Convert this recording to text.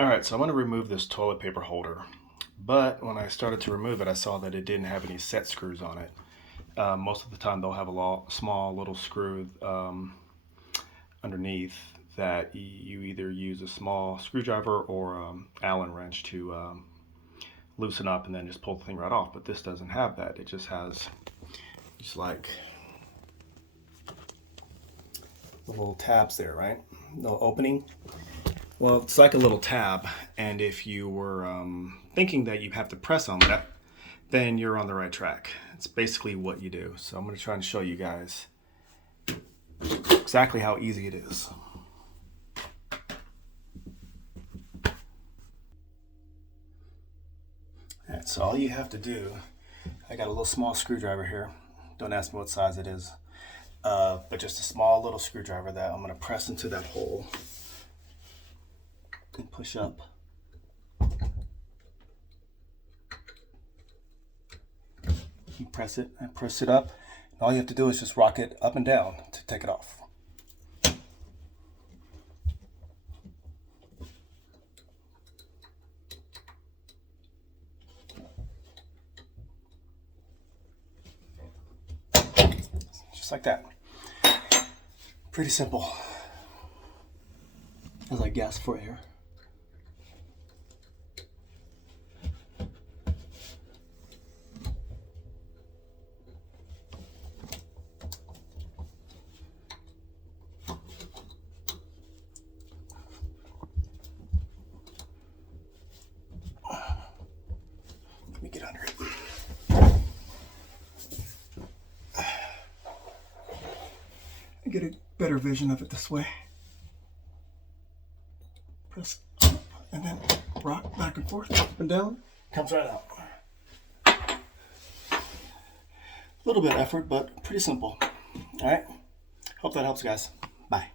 Alright, so I'm going to remove this toilet paper holder. But when I started to remove it, I saw that it didn't have any set screws on it. Most of the time they'll have a small little screw underneath that you either use a small screwdriver or Allen wrench to loosen up and then just pull the thing right off. But this doesn't have that. It just has just like the little tabs there, right? No opening. Well, it's like a little tab, and if you were thinking that you have to press on that, then you're on the right track. It's basically what you do. So I'm going to try and show you guys exactly how easy it is. Alright, so all you have to do, I got a little small screwdriver here. Don't ask me what size it is, but just a small little screwdriver that I'm going to press into that hole and push up. You press it and push it up, and all you have to do is just rock it up and down to take it off. Just like that. Pretty simple. As I gasp for air. Let me get under it. I get a better vision of it this way. Press up and then rock back and forth, up and down. Comes right out. A little bit of effort, but pretty simple. All right. Hope that helps, guys. Bye.